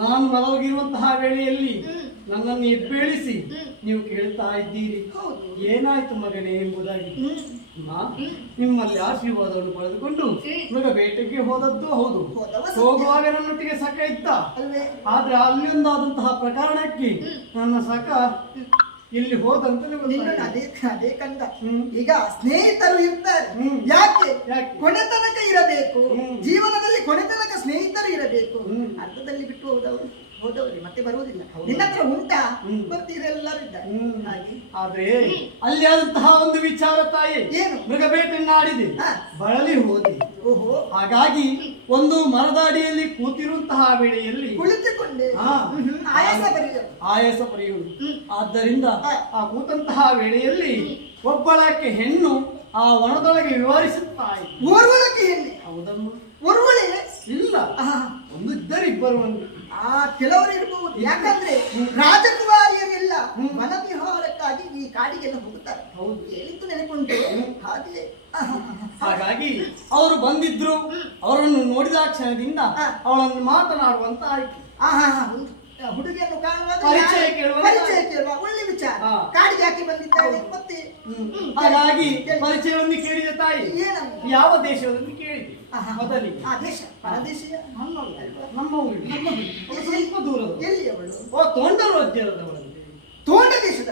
ನಾನು ಮಲಗಿರುವಂತಹ ವೇಳೆಯಲ್ಲಿ ನನ್ನನ್ನು ಎಬ್ಬೇಳಿಸಿ ನೀವು ಕೇಳ್ತಾ ಇದ್ದೀರಿ, ಏನಾಯ್ತು ಮಗನೇ ಎಂಬುದಾಗಿ. ನಿಮ್ಮಲ್ಲಿ ಆಶೀರ್ವಾದವನ್ನು ಪಡೆದುಕೊಂಡು ಮೃಗ ಬೇಟೆಗೆ ಹೋದದ್ದು ಹೌದು. ಹೋಗುವಾಗ ನನ್ನೊಟ್ಟಿಗೆ ಸಖ ಇತ್ತ, ಆದ್ರೆ ಅಲ್ಲಿಂದಾದಂತಹ ಪ್ರಕರಣಕ್ಕೆ ನನ್ನ ಸಖ ಇಲ್ಲಿ ಹೋದಂತಲೇ ಅದೇ ಕಂದ. ಈಗ ಸ್ನೇಹಿತರು ಇರ್ತಾರೆ, ಯಾಕೆ ಕೊನೆ ತನಕ ಇರಬೇಕು, ಜೀವನದಲ್ಲಿ ಕೊನೆ ತನಕ ಸ್ನೇಹಿತರು ಇರಬೇಕು. ಅರ್ಥದಲ್ಲಿ ಬಿಟ್ಟು ಹೋದವ್ರಿ ಮತ್ತೆ ಬರುವುದಿಲ್ಲ. ನಿನ್ನ ಹತ್ರ ಉಂಟಾ ಬರ್ತೀರೆಲ್ಲರಿದ್ದಾರೆ ಹಾಗೆ. ಆದ್ರೆ ಅಲ್ಲಿ ಆದಂತಹ ಒಂದು ವಿಚಾರ ತಾಯಿ, ಏನು ಮೃಗ ಬೇಟೆಯನ್ನು ಆಡಿದೆ, ಬಳಲಿ ಹೋದೆ. ಓಹೋ, ಹಾಗಾಗಿ ಒಂದು ಮರದ ಅಡಿಯಲ್ಲಿ ಕೂತಿರುವಂತಹ ವೇಳೆಯಲ್ಲಿ ಕುಳಿತುಕೊಂಡೆ ಆಯಾಸ ಪಡೆಯುವುದು. ಆದ್ದರಿಂದ ಆ ಕೂತಂತಹ ವೇಳೆಯಲ್ಲಿ ಒಬ್ಬಳಕ್ಕೆ ಹೆಣ್ಣು ಆ ವನದೊಳಗೆ ವಿವರಿಸುತ್ತಾ ಓರ್ವಳಕ್ಕೆ ಹೆಣ್ಣೆ. ಹೌದಮ್ಮ, ಓರ್ವಳೆ ಇಲ್ಲ, ಒಂದು ಇಬ್ಬರು ಒಂದು ಕೆಲವರು ಇರಬಹುದು. ಯಾಕಂದ್ರೆ ರಾಜಕುಮಾರಿಯರೆಲ್ಲ ವನ ವಿಹಾರಕ್ಕಾಗಿ ಈ ಕಾಡಿಗೆಲ್ಲ ಹೋಗುತ್ತಾರೆ. ಹೌದು, ಹೇಳಿದ್ದು ನೆನಪುಂಟು. ಹಾಗೆ ಹಾಗಾಗಿ ಅವರು ಬಂದಿದ್ರು, ಅವರನ್ನು ನೋಡಿದ ಕ್ಷಣದಿಂದ ಅವಳನ್ನು ಮಾತನಾಡುವಂತ ಆಯ್ತು. ಹುಡುಗಿಯನ್ನು ಕಾಣುವಾಗ ಪರಿಚಯ ಕೇಳುವ ಒಳ್ಳೆ ವಿಚಾರ. ಕಾಡಿಗೆ ಯಾಕೆ ಬಂದಿದ್ದಾಳೆ ಮತ್ತೆ? ಹಾಗಾಗಿ ಪರಿಚಯವನ್ನು ಕೇಳಿದ ತಾಯಿ, ಯಾವ ದೇಶವನ್ನು ಕೇಳಿದೆ ಮೊದಲಿಗೆ. ಆ ದೇಶ ಪರದೇಶ ನಮ್ಮ ಊರು, ಸ್ವಲ್ಪ ದೂರದ. ಎಲ್ಲಿ ಅವಳು? ತೋಂಡ ರಾಜ್ಯದವಳಂತೆ. ತೋಂಡ ದೇಶದ?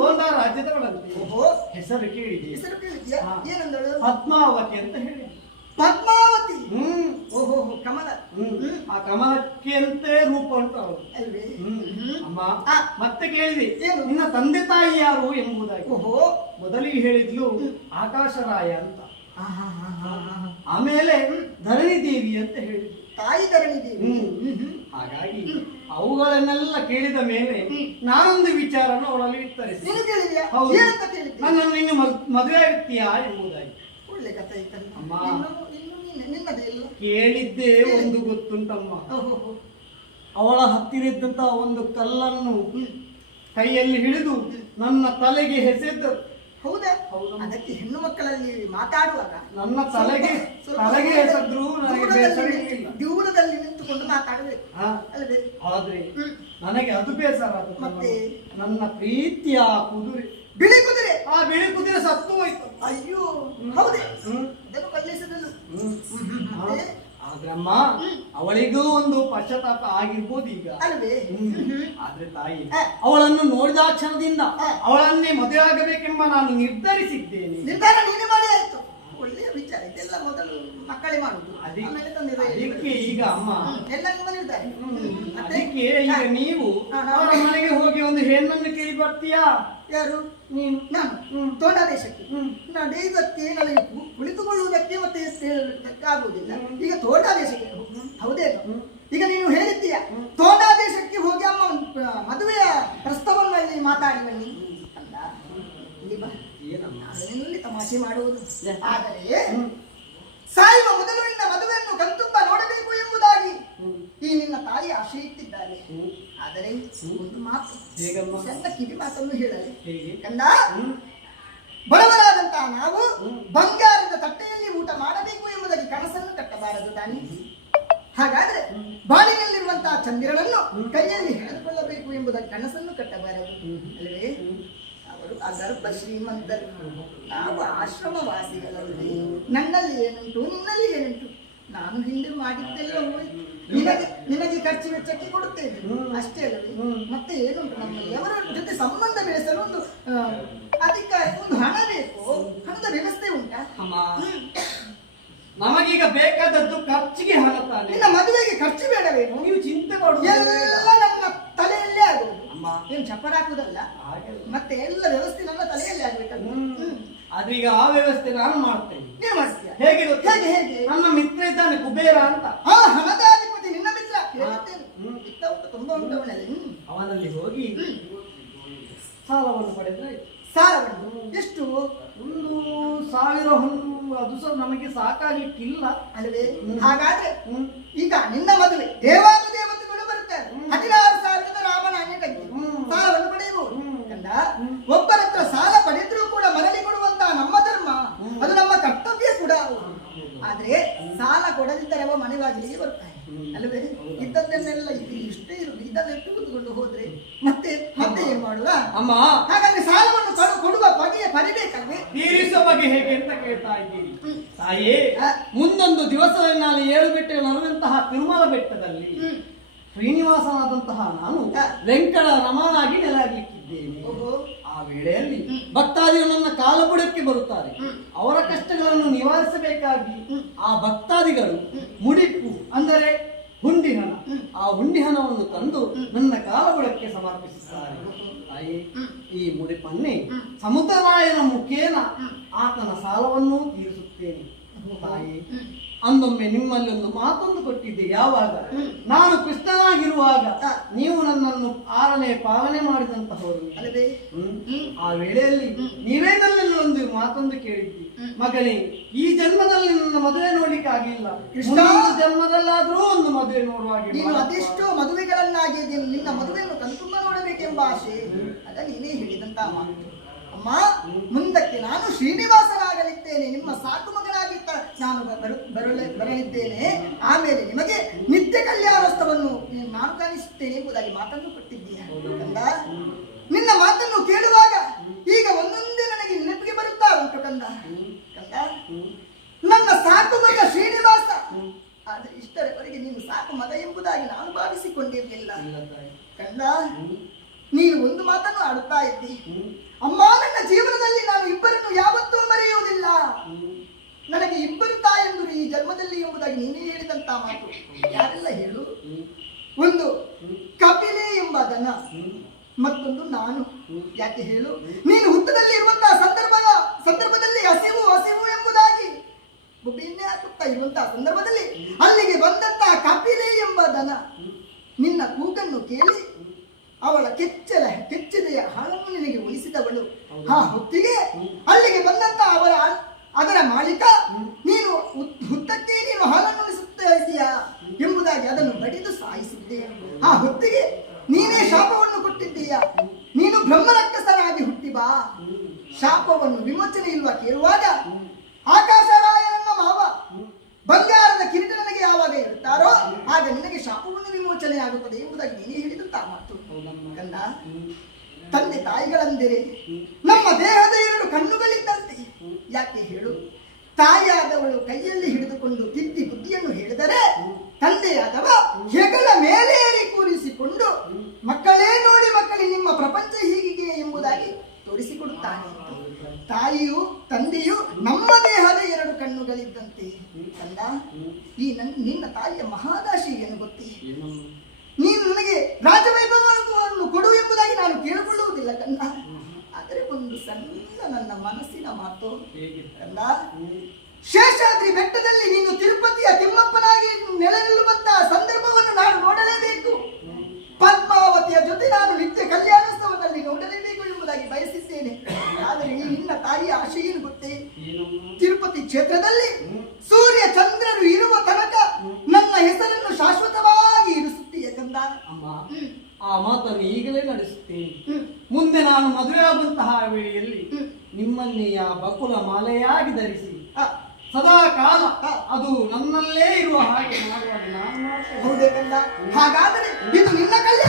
ತೋಂಡ ರಾಜ್ಯದವಳಂತೆ. ಓಹೋ, ಹೆಸರು ಕೇಳಿದೆ. ಹೆಸರು ಕೇಳಿದ್ಯಾ? ಏನಂದಳು? ಪದ್ಮಾವತಿ ಅಂತ ಹೇಳಿ. ಪದ್ಮಾವತಿ? ಓಹೋ, ಕಮಲ. ಆ ಕಮಲಕ್ಕೆ ಅಂತೆ ರೂಪ ಉಂಟು ಅವಳು ಅಲ್ವೇ? ಅಮ್ಮ ಮತ್ತೆ ಕೇಳಿದೆ, ನಿನ್ನ ತಂದೆ ತಾಯಿ ಯಾರು ಎಂಬುದಾಗಿ. ಓಹೋ, ಮೊದಲಿಗೆ ಹೇಳಿದ್ಲು ಆಕಾಶರಾಯ ಅಂತ, ಆಮೇಲೆ ಧರಣಿ ದೇವಿ ಅಂತ ಹೇಳಿದ್ಲು. ತಾಯಿ ಧರಣಿ ದೇವಿ. ಹಾಗಾಗಿ ಅವುಗಳನ್ನೆಲ್ಲ ಕೇಳಿದ ಮೇಲೆ ನಾನೊಂದು ವಿಚಾರನ ಅವಳಲ್ಲಿ ವಿಸ್ತರಿಸಿ, ನನ್ನನ್ನು ಇನ್ನು ಮದುವೆ ಆಗ್ತೀಯಾ ಎಂಬುದಾಗಿ. ಒಳ್ಳೆ ಕಥೆ. ಅಮ್ಮ, ಕೇಳಿದ್ದೇ ಒಂದು ಗೊತ್ತುಂಟಮ್ಮ. ಅವಳ ಹತ್ತಿರ ಇದ್ದಂತಹ ಒಂದು ಕಲ್ಲನ್ನು ಕೈಯಲ್ಲಿ ಹಿಡಿದು ನನ್ನ ತಲೆಗೆ ಎಸೆದು. ಹೌದಾ? ಅದಕ್ಕೆ ಹೆಣ್ಣು ಮಕ್ಕಳಲ್ಲಿ ಮಾತಾಡುವಾಗ ನನ್ನ ತಲೆಗೆ ಎಸೆದ್ರು ದೂರದಲ್ಲಿ ನಿಂತುಕೊಂಡು ಮಾತಾಡಬೇಕು. ಆದ್ರೆ ನನಗೆ ಅದು ಬೇಸರ. ಮತ್ತೆ ನನ್ನ ಪ್ರೀತಿಯ ಕುದುರೆ, ಬಿಳಿ ಕುದುರೆ, ಆ ಬಿಳಿ ಕುದುರೆ ಸತ್ತು ಹೋಯ್ತು. ಅಯ್ಯೋ, ಹೌದೇ? ಅದನ್ನು ಕಲ್ಲಿಸಿದಳು. ಆದ್ರಮ್ಮ, ಅವಳಿಗೂ ಒಂದು ಪಶ್ಚಾತ್ತಾಪ ಆಗಿರ್ಬೋದು ಈಗ. ಆದ್ರೆ ತಾಯಿ, ಅವಳನ್ನು ನೋಡಿದ ಕ್ಷಣದಿಂದ ಅವಳನ್ನೇ ಮದುವೆ ಆಗಬೇಕೆಂಬ ನಾನು ನಿರ್ಧರಿಸಿದ್ದೇನೆ. ನಿರ್ಧಾರ ನೀನು ಮಾಡಿ ಆಯ್ತು. ಒಳ್ಳೆಯ ವಿಚಾರ. ಇದೆಲ್ಲ ಮೊದಲು ಮಕ್ಕಳೇ ಮಾಡುದು. ಅದಕ್ಕೆ ಈಗ ಅಮ್ಮ ಎಲ್ಲ ನಿಮ್ಮ ನಿರ್ಧಾರ. ಅದಕ್ಕೆ ಈಗ ನೀವು ಅವರ ಮನೆಗೆ ಹೋಗಿ ಒಂದು ಹೆಣ್ಣನ್ನು ಕೇಳಿ ಬರ್ತೀಯಾ? ಯಾರು? ನೀನು? ನಾನು ತೋಟದೇಶಕ್ಕೆ ನಡೆಯುವುದಕ್ಕೆ, ನನಗೆ ಕುಳಿತುಕೊಳ್ಳುವುದಕ್ಕೆ ಮತ್ತೆ ಆಗುವುದಿಲ್ಲ. ಈಗ ತೋಟದೇಶಕ್ಕೆ ಹೌದೇ? ಈಗ ನೀನು ಹೇಳಿದ್ದೀಯ ತೋಟದೇಶಕ್ಕೆ ಹೋಗಿ ಅಮ್ಮ ಮದುವೆಯ ಪ್ರಸ್ತಾವವನ್ನು ಮಾತಾಡಿ ಬನ್ನಿ ಅಲ್ಲ. ಇಲ್ಲಿ ಬಾ. ರಾಶಿ ಮಾಡುವುದು. ಆದರೆ ಸಾಯುವ ಮೊದಲು ನಿನ್ನ ಮದುವೆಯನ್ನು ಕಣ್ತುಂಬ ನೋಡಬೇಕು ಎಂಬುದಾಗಿ ಈ ನಿನ್ನ ತಾಯಿ ಆಶೆ ಇಟ್ಟಿದ್ದಾರೆ. ಆದರೆ ಒಂದು ಮಾತು, ಸಣ್ಣ ಕಿವಿ ಮಾತನ್ನು ಹೇಳಲಿ ಕಂದ. ಬಡವರಾದಂತಹ ನಾವು ಬಂಗಾರದ ತಟ್ಟೆಯಲ್ಲಿ ಊಟ ಮಾಡಬೇಕು ಎಂಬುದಾಗಿ ಕನಸನ್ನು ಕಟ್ಟಬಾರದು ತಾನೆ. ಹಾಗಾದ್ರೆ ಬಾಳಿನಲ್ಲಿರುವಂತಹ ಚಂದಿರನನ್ನು ಕೈಯಲ್ಲಿ ಹಿಡಿದುಕೊಳ್ಳಬೇಕು ಎಂಬುದಾಗಿ ಕನಸನ್ನು ಕಟ್ಟಬಾರದು ಅಲ್ಲವೇ. ಅವರು ಅಗರ್ಭ ಶ್ರೀಮಂತರು, ನಾವು ಆಶ್ರಮವಾಸಿಗಳಲ್ಲಿ. ನನ್ನಲ್ಲಿ ಏನುಂಟು, ನಿನ್ನಲ್ಲಿ ಏನುಂಟು, ನಾನು ಹಿಂದೆ ಮಾಡಿದ್ದೆಲ್ಲ ನಿನಗೆ ಖರ್ಚು ವೆಚ್ಚಕ್ಕೆ ಕೊಡುತ್ತೇನೆ ಅಷ್ಟೇ ಅಲ್ಲವೇ. ಮತ್ತೆ ಏನುಂಟು, ನಮ್ಮಲ್ಲಿ ಅವರ ಜೊತೆ ಸಂಬಂಧ ಬೆಳೆಸಲು ಒಂದು ಅಧಿಕಾರ, ಒಂದು ಹಣ ಬೇಕು. ಹಣದ ವ್ಯವಸ್ಥೆ ಉಂಟಾ? ನಮಗೀಗ ಬೇಕಾದದ್ದು ಖರ್ಚಿಗೆ ಹಣ ತಾನೆ. ನಿನ್ನ ಮದುವೆಗೆ ಖರ್ಚು ಬೇಡವೇನು? ನೀವು ಚಿಂತೆ ಮಾಡುವುದು ಎಲ್ಲ ನನ್ನ ತಲೆಯಲ್ಲೇ ಆಗುವುದು. ಏನು ಚಪ್ಪರ ಹಾಕುದಲ್ಲ, ಮತ್ತೆ ಎಲ್ಲ ವ್ಯವಸ್ಥೆ ನನ್ನ ತಲೆಯಲ್ಲೇ ಆಗ್ಬೇಕಲ್ಲ. ಆದ್ರೀಗ ಆ ವ್ಯವಸ್ಥೆ ನಾನು ಮಾಡ್ತೇನೆ. ನೀನು ಮಾಡ್ತೀಯ? ಹೇಗೆ ಹೇಗೆ ಹೇಗೆ? ನನ್ನ ಮಿತ್ರ ಇದ್ದಾನೆ ಕುಬೇರ ಅಂತ. ಆ ಹಣದ ಅಧಿಪತಿ ನಿನ್ನ ಮಿತ್ರ. ಇತ್ತ ಉಂಟು, ತುಂಬಾ ಉಂಟು ಅವನಲ್ಲಿ. ಅವನಲ್ಲಿ ಹೋಗಿ ಸಾಲವನ್ನು ಪಡೆದ್ರೆ ಸಾಲವನ್ನು ಎಷ್ಟು? 1,000 ಅದು ಸಹ ನಮಗೆ ಸಾಕಾಗಲಿಕ್ಕಿಲ್ಲ ಅಲ್ಲವೇ. ಹಾಗಾದ್ರೆ ಈಗ ನಿನ್ನ ಮದುವೆ ದೇವಾನುದೇವತೆಗಳು ಬರುತ್ತಾರೆ. 16,000 ರಾಮನ ಅನ್ಯಟಕ್ಕೆ ಸಾಲವನ್ನು ಪಡೆಯಬಹುದು ಕಂದ. ಒಬ್ಬರ ಹತ್ರ ಸಾಲ ಪಡೆದ್ರೂ ಕೂಡ ಮರಳಿ ಕೊಡುವಂತಹ ನಮ್ಮ ಧರ್ಮ, ಅದು ನಮ್ಮ ಕರ್ತವ್ಯ ಕೂಡ. ಆದ್ರೆ ಸಾಲ ಕೊಡದಿದ್ದರೆ ಅವ ಮನೆ ಬಾಗಿಲಿಗೆ ಬರ್ತಾನೆ ಅಲ್ಲವೇ. ಇದ್ದದ್ದನ್ನೆಲ್ಲ ಇಷ್ಟೇ ಇರುವುದು, ಇದನ್ನು ತೆಗೆದುಕೊಂಡು ಹೋದ್ರೆ ಮತ್ತೆ ಮತ್ತೆ ಏನ್ ಮಾಡುವ ಅಮ್ಮ. ಹಾಗಾದ್ರೆ ಸಾಲವನ್ನು ಕೊಡುವ ಬಗೆಯ ಪರಿಬೇಕಲ್ವೇ? ತೀರಿಸುವ ಬಗ್ಗೆ ಹೇಗೆ ಅಂತ ಕೇಳ್ತಾ ಇದ್ದೀರಿ ತಾಯಿ. ಮುಂದೊಂದು ದಿವಸದಲ್ಲಿ ನಾನು 7 ಬೆಟ್ಟ ನರುವಂತಹ ತಿರುಮಲ ಬೆಟ್ಟದಲ್ಲಿ ಶ್ರೀನಿವಾಸನಾದಂತಹ ನಾನು ವೆಂಕಟ ರಮನಾಗಿ ನೆಲೆಯಾಗಲಿಕ್ಕಿದ್ದೇನೆ. ಆ ವೇಳೆಯಲ್ಲಿ ಭಕ್ತಾದಿಗಳು ನನ್ನ ಕಾಲಬುಡಕ್ಕೆ ಬರುತ್ತಾರೆ. ಅವರ ಕಷ್ಟಗಳನ್ನು ನಿವಾರಿಸಬೇಕಾಗಿ ಆ ಭಕ್ತಾದಿಗಳು ಮುಡಿಪು ಅಂದರೆ ಹುಂಡಿ ಹಣ, ಆ ಹುಂಡಿ ಹಣವನ್ನು ತಂದು ನನ್ನ ಕಾಲಬುಡಕ್ಕೆ ಸಮರ್ಪಿಸುತ್ತಾರೆ. ತಾಯಿ, ಈ ಮುಡಿಪನ್ನೇ ಸಮುದ್ರರಾಯನ ಮುಖೇನ ಆತನ ಸಾಲವನ್ನೂ ತೀರಿಸುತ್ತೇನೆ. ತಾಯಿ, ಅಂದೊಮ್ಮೆ ನಿಮ್ಮಲ್ಲಿ ಒಂದು ಮಾತೊಂದು ಕೊಟ್ಟಿದ್ದೆ. ಯಾವಾಗ ನಾನು ಕೃಷ್ಣನಾಗಿರುವಾಗ ನೀವು ನನ್ನನ್ನು ಪಾಲನೆ ಮಾಡಿದಂತಹವರು ಅಲ್ಲವೇ. ಆ ವೇಳೆಯಲ್ಲಿ ನೀವೇ ನನ್ನಲ್ಲಿ ಒಂದು ಮಾತೊಂದು ಕೇಳಿದ್ದಿ, ಮಗನೇ ಈ ಜನ್ಮದಲ್ಲಿ ನನ್ನ ಮದುವೆ ನೋಡ್ಲಿಕ್ಕೆ ಆಗಿಲ್ಲ, ಕೃಷ್ಣ ಜನ್ಮದಲ್ಲಾದ್ರೂ ಒಂದು ಮದುವೆ ನೋಡುವಾಗ. ನೀನು ಅದೆಷ್ಟೋ ಮದುವೆಗಳನ್ನಾಗಿದ್ದೀನಿ, ನಿನ್ನ ಮದುವೆಯನ್ನು ಕಣ್ತುಂಬ ನೋಡಬೇಕೆಂಬ ಆಸೆ, ಅದ ನೀನೇ ಹೇಳಿದಂತ ಮಾತು. ಅಮ್ಮ, ಮುಂದಕ್ಕೆ ನಾನು ಶ್ರೀನಿವಾಸನಾಗಲಿದ್ದೇನೆ, ನಿಮ್ಮ ಸಾಕು ಮಗನಾಗಿ ನಾನು ಬರಲಿದ್ದೇನೆ. ಆಮೇಲೆ ನಿಮಗೆ ನಿತ್ಯ ಕಲ್ಯಾಣೋತ್ಸವವನ್ನು ನಾನು ಕಾಣಿಸುತ್ತೇನೆ ಎಂಬುದಾಗಿ ಮಾತನ್ನು ಕೊಟ್ಟಿದ್ದೀಯ ಕಂದ. ನಿನ್ನ ಮಾತನ್ನು ಕೇಳುವಾಗ ಈಗ ಒಂದೊಂದೇ ನನಗೆ ನೆನಪಿಗೆ ಬರುತ್ತಾ ಉಂಟು ಕಂದ. ಕಂದ, ನನ್ನ ಸಾಕು ಮಗ ಶ್ರೀನಿವಾಸ. ಆದ್ರೆ ಇಷ್ಟರವರೆಗೆ ನೀನು ಸಾಕು ಮಗ ಎಂಬುದಾಗಿ ನಾನು ಭಾವಿಸಿಕೊಂಡಿರಲಿಲ್ಲ ಕಂದ. ನೀನು ಒಂದು ಮಾತನ್ನು ಆಡುತ್ತಾ ಇದ್ದಿ, ಅಮ್ಮ ನನ್ನ ಜೀವನದಲ್ಲಿ ನಾನು ಇಬ್ಬರನ್ನು ಯಾವತ್ತೂ ಮರೆಯುವುದಿಲ್ಲ, ನನಗೆ ಇಬ್ಬರು ತಾಯಂದರು ಈ ಜನ್ಮದಲ್ಲಿ ಎಂಬುದಾಗಿ ನೀನೇ ಹೇಳಿದಂತ ಮಾತು. ಯಾರೆಲ್ಲ ಹೇಳು? ಒಂದು ಕಪಿಲೆ ಎಂಬ ದನ, ಮತ್ತೊಂದು ನಾನು. ಯಾಕೆ ಹೇಳು? ನೀನು ಹುತ್ತದಲ್ಲಿ ಇರುವಂತಹ ಸಂದರ್ಭದಲ್ಲಿ ಹಸಿವು ಎಂಬುದಾಗಿ ಬೆನ್ನೆ ಹಾಕುತ್ತಾ ಇರುವಂತಹ ಸಂದರ್ಭದಲ್ಲಿ ಅಲ್ಲಿಗೆ ಬಂದಂತಹ ಕಪಿಲೆ ಎಂಬ ದನ ನಿನ್ನ ಕೂಗನ್ನು ಕೇಳಿ ಅವಳ ಕೆಚ್ಚೆದೆಯ ಹಾಳನ್ನು ನಿನಗೆ ಉಳಿಸಿದವಳು. ಆ ಹೊತ್ತಿಗೆ ಅಲ್ಲಿಗೆ ಬಂದಂತಹ ಅದರ ಮಾಲೀಕ ನೀನು ಹುತ್ತಕ್ಕೆ ನೀನು ಹಾಲನ್ನು ಉಳಿಸುತ್ತಾ ಇದೆಯಾ ಎಂಬುದಾಗಿ ಅದನ್ನು ಬಡಿದು ಸಾಯಿಸಿದ್ದೆ. ಆ ಹೊತ್ತಿಗೆ ನೀನೇ ಶಾಪವನ್ನು ಕೊಟ್ಟಿದ್ದೀಯಾ, ನೀನು ಬ್ರಹ್ಮರಕ್ಕಸನಾಗಿ ಹುಟ್ಟಿ ಬಾ, ಶಾಪವನ್ನು ವಿಮೋಚನೆ ಇಲ್ವಾ ಕೇಳುವಾಗ ಆಕಾಶರಾಯನ ಮಾವ ಬಂಗಾರದ ಕಿರೀಟ ನನಗೆ ಯಾವಾಗ ಇಡುತ್ತಾರೋ ಆಗ ನಿನಗೆ ಶಾಪವನ್ನು ವಿಮೋಚನೆ ಆಗುತ್ತದೆ ಎಂಬುದಾಗಿ ನೀನೇ ಹೇಳಿದಂತ ಮಾತು ಕಂದ. ತಂದೆ ತಾಯಿಗಳಂದಿರೆ ನಮ್ಮ ದೇಹದ 2 ಕಣ್ಣುಗಳಿದ್ದಂತೆ. ಯಾಕೆ ಹೇಳು? ತಾಯಿಯಾದವಳು ಕೈಯಲ್ಲಿ ಹಿಡಿದುಕೊಂಡು ತಿದ್ದಿ ಬುದ್ಧಿಯನ್ನು ಹೇಳಿದರೆ ತಂದೆಯಾದವ ಹೆಗಲ ಮೇಲೆ ಏರಿ ಕೂರಿಸಿಕೊಂಡು ಮಕ್ಕಳೇ ನೋಡಿ ಮಕ್ಕಳೇ ನಿಮ್ಮ ಪ್ರಪಂಚ ಹೀಗಿದೆ ಎಂಬುದಾಗಿ ತೋರಿಸಿಕೊಡುತ್ತಾನೆ. ತಾಯಿಯು ತಂದೆಯು ನಮ್ಮ ದೇಹದ 2 ಕಣ್ಣುಗಳಿದ್ದಂತೆ ಕಂದ. ಈ ನಿನ್ನ ತಾಯಿಯ ಮಹಾದಾಶಿ ಏನು ಗೊತ್ತೇ? ನೀನು ನನಗೆ ರಾಜವೈಭವವನ್ನು ಕೊಡು ಎಂಬುದಾಗಿ ನಾನು ಕೇಳಿಕೊಳ್ಳುವುದಿಲ್ಲ ಕಂದ. ಆದರೆ ಒಂದು ಸಣ್ಣ ನನ್ನ ಮನಸ್ಸಿನ ಮಾತು ಕಂದ. ಶೇಷಾದ್ರಿ ಬೆಟ್ಟದಲ್ಲಿ ನೀನು ತಿರುಪತಿಯ ತಿಮ್ಮಪ್ಪನಾಗಿ ನೆಲೆ ನಿಲ್ಲುವಂತಹ ಸಂದರ್ಭವನ್ನು ನಾನು ನೋಡಲೇಬೇಕು. ಆ ಮಾತನ್ನು ಈಗಲೇ ನಡೆಸುತ್ತೇನೆ. ಮುಂದೆ ನಾನು ಮದುವೆಯಾಗುವಂತಹ ವೇಳೆಯಲ್ಲಿ ನಿಮ್ಮನ್ನೇ ಆ ಬಕುಲ ಮಾಲೆಯಾಗಿ ಧರಿಸಿ ಸದಾ ಕಾಲ ಅದು ನನ್ನಲ್ಲೇ ಇರುವ ಹಾಗೆ ಮಾಡುವಾಗ ನಾನು ಮಾಡ್ತೇನೆ. ಹೌದೇ ಕಂದ? ಹಾಗಾದರೆ ಇದು ನಿನ್ನ ಕಲ್ಯಾಣ